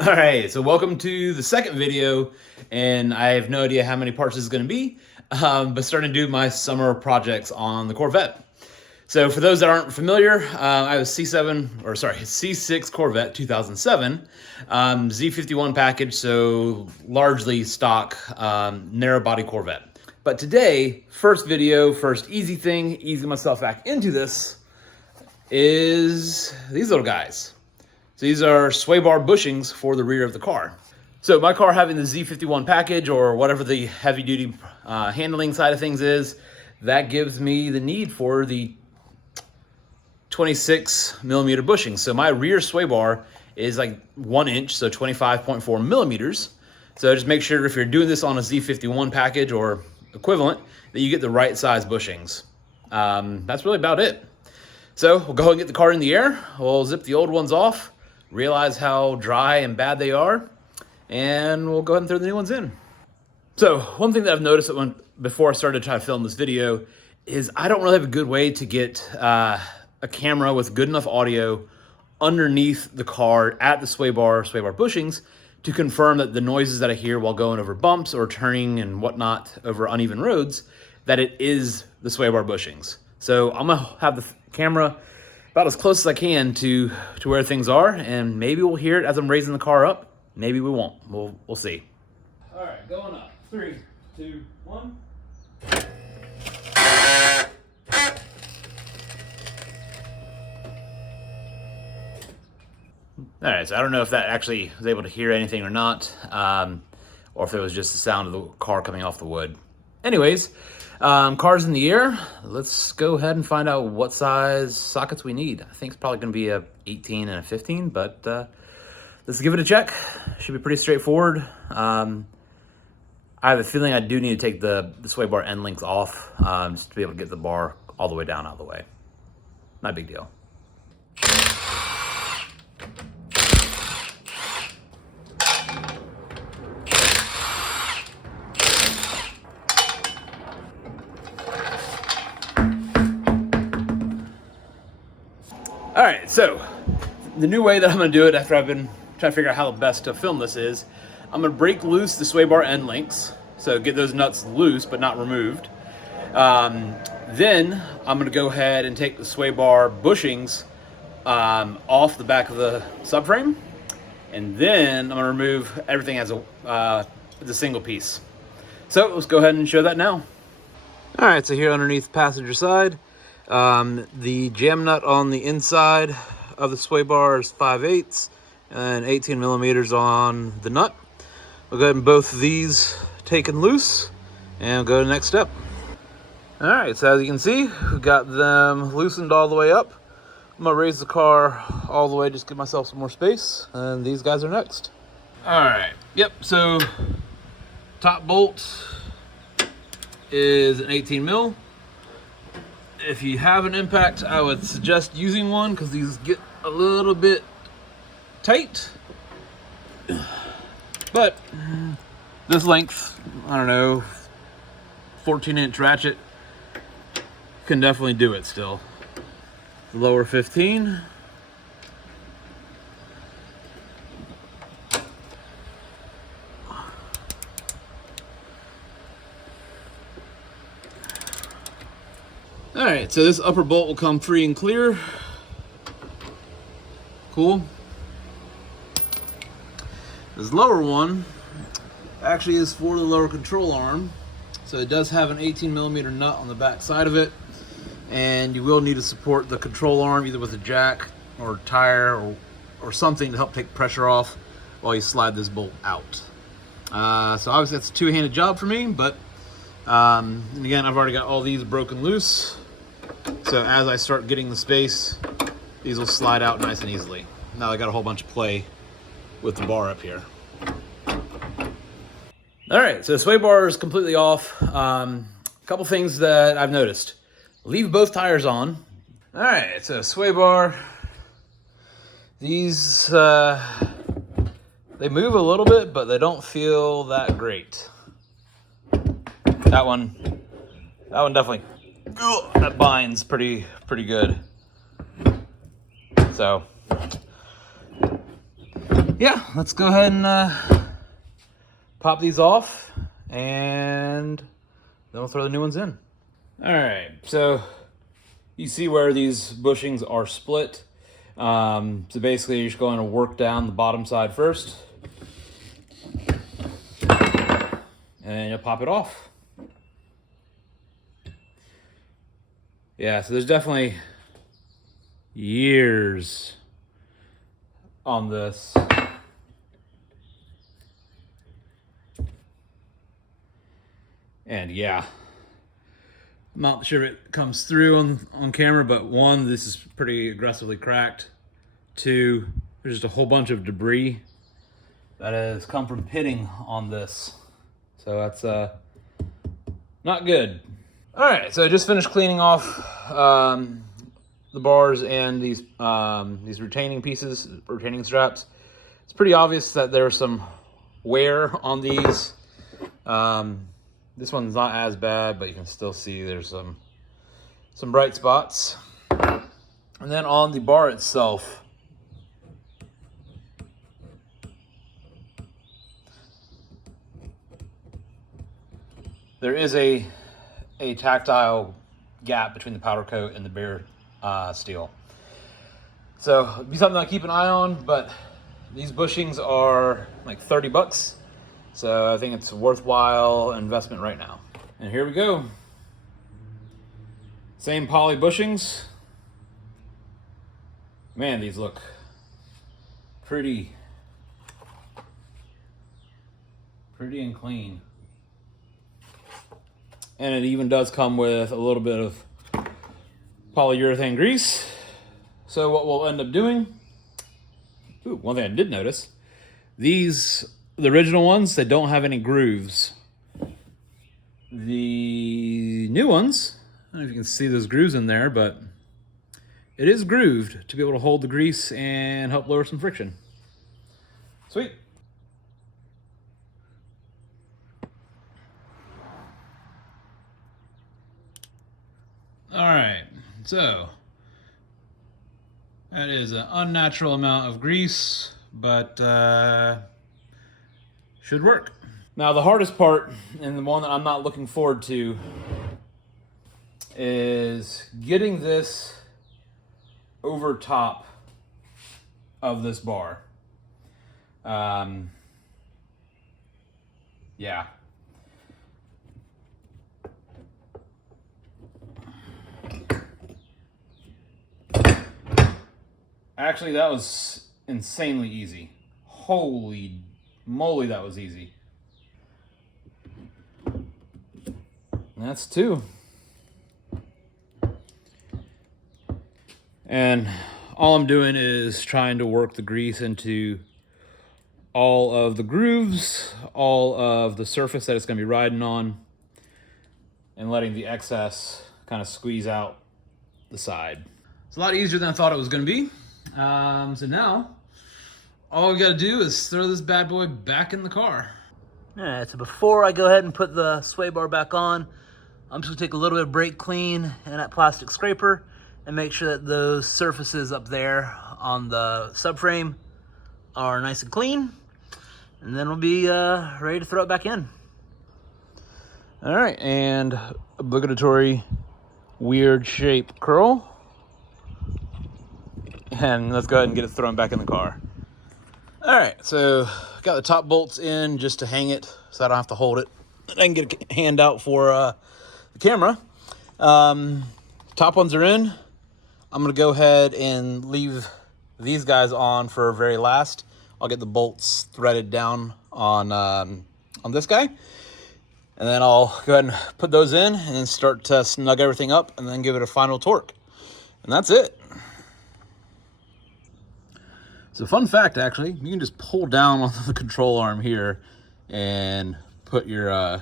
All right, so welcome to the second video, and I have no idea how many parts this is going to be, but starting to do my summer projects on the Corvette. So for those that aren't familiar, I have a C6 Corvette 2007, Z51 package, so largely stock, narrow body Corvette. But today, first video, first easy thing, easing myself back into this, is these little guys. So these are sway bar bushings for the rear of the car. So my car having the Z51 package or whatever the heavy duty handling side of things is, that gives me the need for the 26 millimeter bushings. So my rear sway bar is like 1 inch, so 25.4 millimeters. So just make sure if you're doing this on a Z51 package or equivalent, that you get the right size bushings. That's really about it. So we'll go ahead and get the car in the air. We'll zip the old ones off, realize how dry and bad they are, and we'll go ahead and throw the new ones in. So one thing that I've noticed before I started to try to film this video is I don't really have a good way to get a camera with good enough audio underneath the car at the sway bar bushings to confirm that the noises that I hear while going over bumps or turning and whatnot over uneven roads, that it is the sway bar bushings. So I'm gonna have the camera about as close as I can to where things are, and maybe we'll hear it as I'm raising the car up. Maybe we won't. We'll see. All right, going up. 3, 2, 1. All right, so I don't know if that actually was able to hear anything or not, or if it was just the sound of the car coming off the wood. Anyways, car's in the air. Let's go ahead and find out what size sockets we need. I think it's probably going to be a 18 and a 15, but let's give it a check. Should be pretty straightforward. I have a feeling I do need to take the sway bar end links off just to be able to get the bar all the way down out of the way. Not a big deal. All right, so the new way that I'm gonna do it after I've been trying to figure out how best to film this is, I'm gonna break loose the sway bar end links, so get those nuts loose but not removed. Then I'm gonna go ahead and take the sway bar bushings off the back of the subframe, and then I'm gonna remove everything as a single piece. So let's go ahead and show that now. All right, so here underneath the passenger side, the jam nut on the inside of the sway bar is 5/8 and 18 millimeters on the nut. We'll go ahead and both of these taken loose and we'll go to the next step. All right, so as you can see, we've got them loosened all the way up. I'm gonna raise the car all the way, just give myself some more space, and these guys are next. All right, yep, so top bolt is an 18 mil. If you have an impact, I would suggest using one because these get a little bit tight. But this length, I don't know, 14-inch ratchet can definitely do it still. The lower 15. All right, so this upper bolt will come free and clear. Cool. This lower one actually is for the lower control arm. So it does have an 18 millimeter nut on the back side of it. And you will need to support the control arm either with a jack or tire or something to help take pressure off while you slide this bolt out. So obviously that's a two-handed job for me, but and again, I've already got all these broken loose. So as I start getting the space, these will slide out nice and easily. Now I got a whole bunch of play with the bar up here. All right, so the sway bar is completely off. A couple things that I've noticed. Leave both tires on. All right, so sway bar. These, they move a little bit, but they don't feel that great. That one definitely, that binds pretty good. So, yeah, let's go ahead and pop these off, and then we'll throw the new ones in. All right, so you see where these bushings are split. So basically you're just going to work down the bottom side first, and then you'll pop it off. Yeah, so there's definitely years on this. And yeah, I'm not sure if it comes through on camera, but one, this is pretty aggressively cracked. Two, there's just a whole bunch of debris that has come from pitting on this. So that's not good. All right, so I just finished cleaning off the bars and these retaining pieces, retaining straps. It's pretty obvious that there's some wear on these. This one's not as bad, but you can still see there's some bright spots. And then on the bar itself, there is a tactile gap between the powder coat and the bare steel. So it'd be something I keep an eye on, but these bushings are like 30 bucks. So I think it's a worthwhile investment right now. And here we go. Same poly bushings. Man, these look pretty and clean. And it even does come with a little bit of polyurethane grease. So what we'll end up doing, one thing I did notice, the original ones, they don't have any grooves. The new ones, I don't know if you can see those grooves in there, but it is grooved to be able to hold the grease and help lower some friction. Sweet. All right, so that is an unnatural amount of grease, but should work. Now the hardest part, and the one that I'm not looking forward to, is getting this over top of this bar. Yeah. Actually, that was insanely easy. Holy moly, that was easy. That's two. And all I'm doing is trying to work the grease into all of the grooves, all of the surface that it's going to be riding on, and letting the excess kind of squeeze out the side. It's a lot easier than I thought it was going to be. So now, all we got to do is throw this bad boy back in the car. All right, so before I go ahead and put the sway bar back on, I'm just gonna take a little bit of brake clean and that plastic scraper and make sure that those surfaces up there on the subframe are nice and clean. And then we'll be ready to throw it back in. All right, and obligatory weird shape curl. And let's go ahead and get it thrown back in the car. All right, so got the top bolts in just to hang it so I don't have to hold it. I can get a hand out for the camera. Top ones are in. I'm gonna go ahead and leave these guys on for very last. I'll get the bolts threaded down on this guy. And then I'll go ahead and put those in and then start to snug everything up and then give it a final torque. And that's it. So fun fact, actually, you can just pull down on the control arm here and put your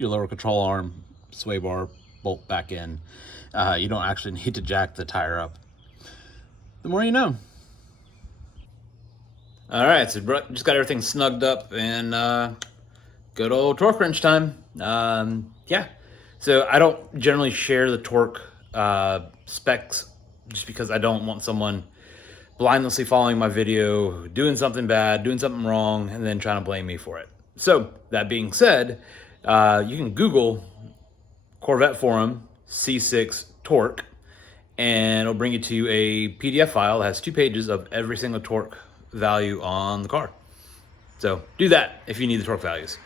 lower control arm sway bar bolt back in. You don't actually need to jack the tire up. The more you know. All right, so just got everything snugged up and good old torque wrench time. Yeah, so I don't generally share the torque specs just because I don't want someone blindlessly following my video, doing something bad, doing something wrong, and then trying to blame me for it. So that being said, you can Google Corvette forum C6 torque, and it'll bring you to a PDF file that has 2 pages of every single torque value on the car. So do that if you need the torque values.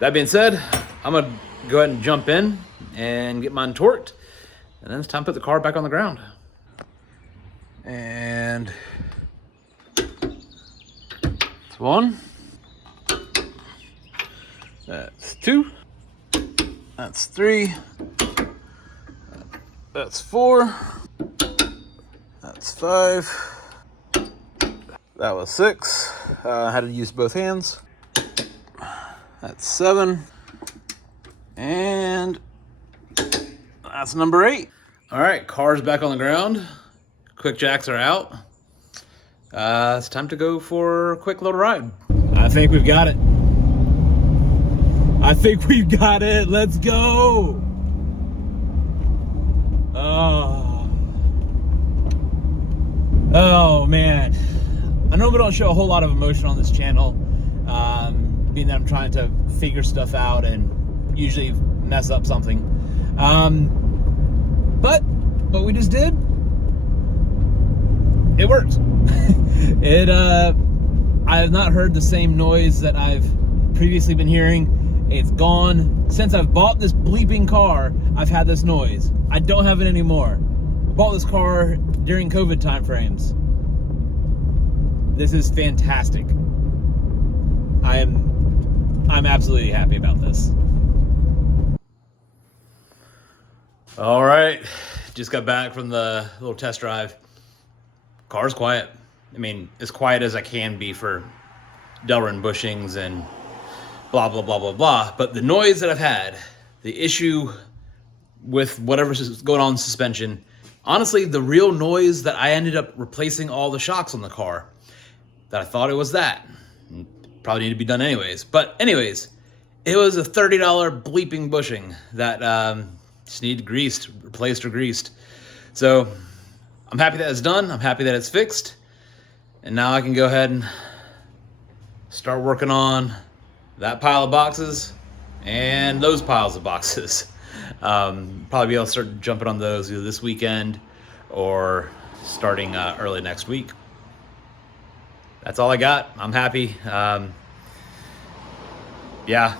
That being said, I'm gonna go ahead and jump in and get mine torqued, and then it's time to put the car back on the ground. And that's 1, that's 2, that's 3, that's 4, that's 5, that was 6. I had to use both hands. That's 7, and that's number 8. All right, car's back on the ground. Quick jacks are out. It's time to go for a quick little ride. I think we've got it. I think we've got it. Let's go. Oh man. I know we don't show a whole lot of emotion on this channel, being that I'm trying to figure stuff out and usually mess up something. But what we just did, it worked. I have not heard the same noise that I've previously been hearing. It's gone. Since I've bought this bleeping car, I've had this noise. I don't have it anymore. I bought this car during COVID timeframes. This is fantastic. I'm absolutely happy about this. All right, just got back from the little test drive. Car's quiet. I mean, as quiet as I can be for Delrin bushings and blah, blah, blah, blah, blah. But the noise that I've had, the issue with whatever's going on in suspension, honestly, the real noise that I ended up replacing all the shocks on the car, that I thought it was that. Probably need to be done anyways. But anyways, it was a $30 bleeping bushing that just needed greased, replaced or greased. So I'm happy that it's done. I'm happy that it's fixed. And now I can go ahead and start working on that pile of boxes and those piles of boxes. Probably be able to start jumping on those either this weekend or starting early next week. That's all I got. I'm happy. Yeah.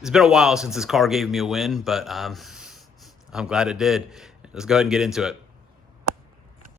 It's been a while since this car gave me a win, but I'm glad it did. Let's go ahead and get into it.